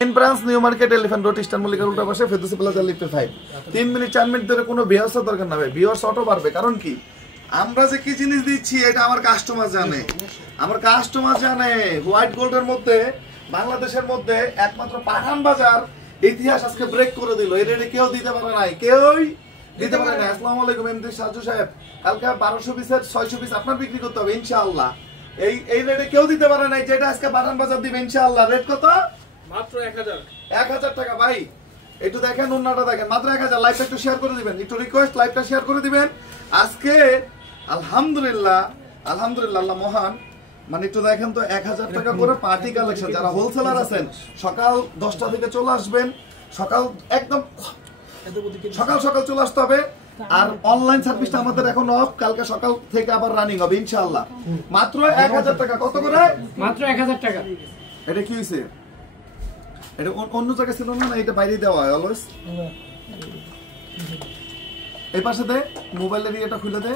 इन branch New Market Elephant Road Eastern মল্লিকার উল্টা পাশে Ferdousi Plaza lift 5 3 minute 4 minute ধরে কোনো ভিউয়ার্স দরকার না ভাই ভিউয়ার্স অটো পারবে কারণ কি আমরা যে কি জিনিস দিচ্ছি এটা আমার কাস্টমার জানে হোয়াইট গোল্ডের মধ্যে বাংলাদেশের মধ্যে একমাত্র পাঠান বাজার ইতিহাস আজকে ব্রেক করে দিল এই রেটে কেউ দিতে পারে নাই কেউই দিতে পারে না আসসালামু আলাইকুম এমডি সাজু সাহেব কালকে 1200 পিসের 600 পিস আপনার বিক্রি করতে হবে ইনশাআল্লাহ এই রেটে কেউ দিতে পারে নাই যেটা আজকে পাঠান বাজার দিবে ইনশাআল্লাহ রেট কত মাত্র 1000 টাকা ভাই একটু দেখেন ওন্নাটা দেখেন মাত্র 1000 লাইভটা একটু শেয়ার করে দিবেন একটু রিকোয়েস্ট লাইভটা শেয়ার করে দিবেন আজকে আলহামদুলিল্লাহ আল্লাহ মহান মানে একটু দেখেন তো 1000 টাকা করে পার্টি কালেকশন যারা হোলসেলার আছেন সকাল 10টা থেকে চলে আসবেন সকাল একদম সকাল চলে আসতে হবে আর অনলাইন সার্ভিসটা আমাদের এখন অফ কালকে সকাল থেকে আবার রানিং হবে ইনশাআল্লাহ মাত্র 1000 টাকা কত করে মাত্র 1000 টাকা এটা কি হইছে এটা অন্য জায়গায় ছিল না এটা বাইরে দেওয়া হয় অলওয়েজ এই পাশে দে মোবাইলের ইয়েটা খুলে দে